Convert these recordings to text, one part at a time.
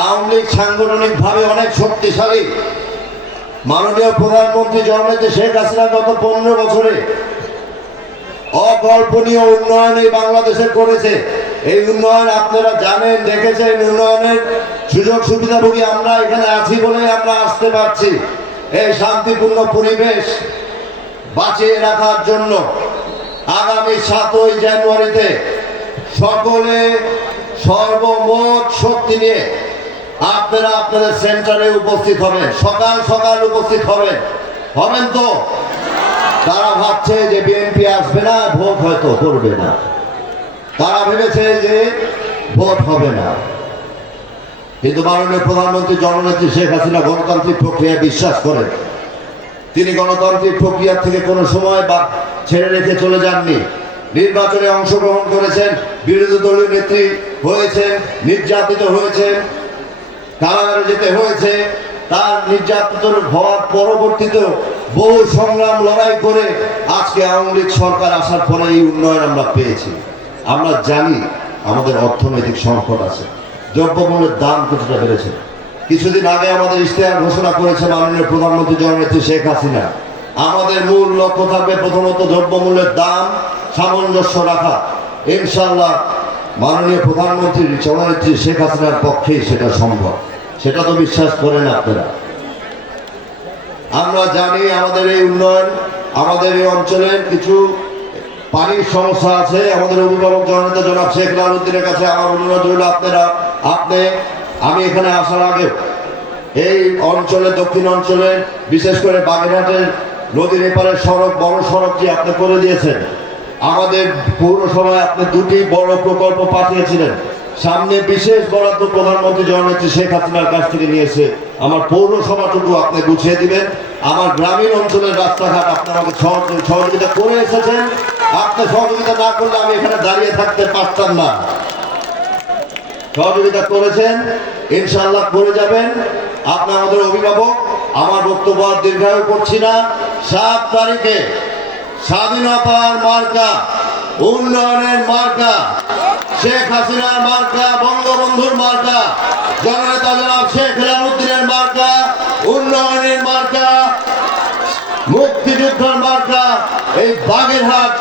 আওয়ামী লীগ সাংগঠনিক ভাবে অনেক শক্তিশালী। মাননীয় প্রধানমন্ত্রী জননেত্রী শেখ হাসিনা গত পনেরো বছরে অকল্পনীয় উন্নয়ন এই বাংলাদেশে করেছে। এই উন্নয়ন আপনারা জানেন, দেখেছেন, উন্নয়নের সুযোগ সুবিধাভোগী আমরা এখানে আছি বলে আমরা আসতে পারছি। এই শান্তিপূর্ণ পরিবেশ বাঁচিয়ে রাখার জন্য আগামী সাতই জানুয়ারিতে সকলে সর্বমোট শক্তি নিয়ে আপনারা আপনাদের সেন্টারে উপস্থিত হবেন। সকাল সকাল উপস্থিত হবেন। হবেন তো? তারা ভাবছে যে বিএনপি আসবে না, ভোট হয়তো করবে না। তারা ভেবেছে যে ভোট হবে না। কিন্তু মাননীয় প্রধানমন্ত্রী জননেত্রী শেখ হাসিনা গণতান্ত্রিক প্রক্রিয়া বিশ্বাস করেন। তিনি গণতান্ত্রিক প্রক্রিয়া থেকে কোনো সময় বা ছেড়ে রেখে চলে যাননি। নির্বাচনে অংশগ্রহণ করেছেন, বিরোধী দলীয় নেত্রী হয়েছেন, নির্যাতিত হয়েছেন। কারাগারে যেতে হয়েছে, তার নির্যাতিত হওয়ার পরবর্তীতেও বহু সংগ্রাম লড়াই করে আজকে আওয়ামী লীগ সরকার আসার পরে এই উন্নয়ন আমরা পেয়েছি। আমরা জানি আমাদের অর্থনৈতিক সংকট আছে। দ্রব্যমূল্যের দাম কিছুটা বেড়েছে। কিছুদিন আগে আমাদের ইশতেহার ঘোষণা করেছে মাননীয় প্রধানমন্ত্রী জননেত্রী শেখ হাসিনা। আমাদের মূল লক্ষ্য থাকবে প্রথমত দ্রব্যমূল্যের দাম সামঞ্জস্য রাখা। ইনশাল্লাহ মাননীয় প্রধানমন্ত্রী, জননেত্রী শেখ হাসিনার পক্ষেই সেটা সম্ভব। সেটা তো বিশ্বাস করেন আপনারা। আমরা জানি আমাদের এই উন্নয়ন, আমাদের এই অঞ্চলের কিছু পানির সমস্যা আছে। আমাদের অভিভাবক জননেতা জনাব শেখ লালুদ্দিনের কাছে আমার অনুরোধ হইল আপনারা, আপনি, আমি এখানে আসার আগে এই অঞ্চলে, দক্ষিণ অঞ্চলের, বিশেষ করে বাগেরহাটের নদীর এপারের সড়ক, বড় সড়কটি আপনি করে দিয়েছেন। আমাদের পৌরসভায় আপনি দুটি বড় প্রকল্প পাঠিয়েছিলেন। সামনে বিশেষ বরাদ্দ প্রধানমন্ত্রী জননেত্রী শেখ হাসিনার কাছ থেকে নিয়েছে। আমার পৌরসভাটুকু আপনি গুছিয়ে দিবেন। আমার গ্রামীণ অঞ্চলের রাস্তাঘাট আপনি আমাকে সহযোগিতা করে এসেছেন। আপনি সহযোগিতা না করলে আমি এখানে দাঁড়িয়ে থাকতে পারতাম না। সহযোগিতা করেছেন, ইনশাআল্লাহ করে যাবেন। আপনি আমাদের অভিভাবক, আমার বক্তব্য আর দীর্ঘায়ু করছি না। সাত তারিখে স্বাধীনতার মার্কা উন্নয়নের মার্কা, শেখ হাসিনার মার্কা, বঙ্গবন্ধুর মার্কা, জননেতা জনাব শেখ হেলামুদ্দিনের মার্কা, উন্নয়নের মার্কা, মুক্তিযুদ্ধের মার্কা, এই বাগেরহাট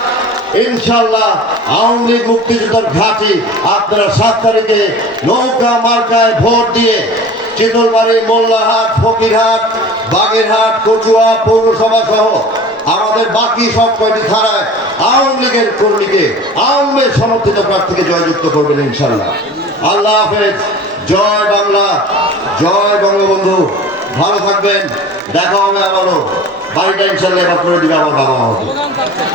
ইনশাল্লাহ আওয়ামী লীগ মুক্তিযুদ্ধের ঘাঁটি আপনারা সাত তারিখে নৌকা মার্কায় ভোট দিয়ে চিতলবাড়ি মোল্লাহাট ফকিরহাট, বাগেরহাট, কচুয়া পৌরসভা সহ আমাদের বাকি সব কয়টি ধারায় আওয়ামী লীগের কর্মীকে, আওয়ামী সমর্থিত প্রার্থীকে জয়যুক্ত করবেন ইনশাল্লাহ আল্লাহ হাফেজ। জয় বাংলা। জয় বঙ্গবন্ধু। ভালো থাকবেন। দেখা হবে আবারও। বাড়িটা ইনশাল্লাহ এবার করে দিবে আমার বাবা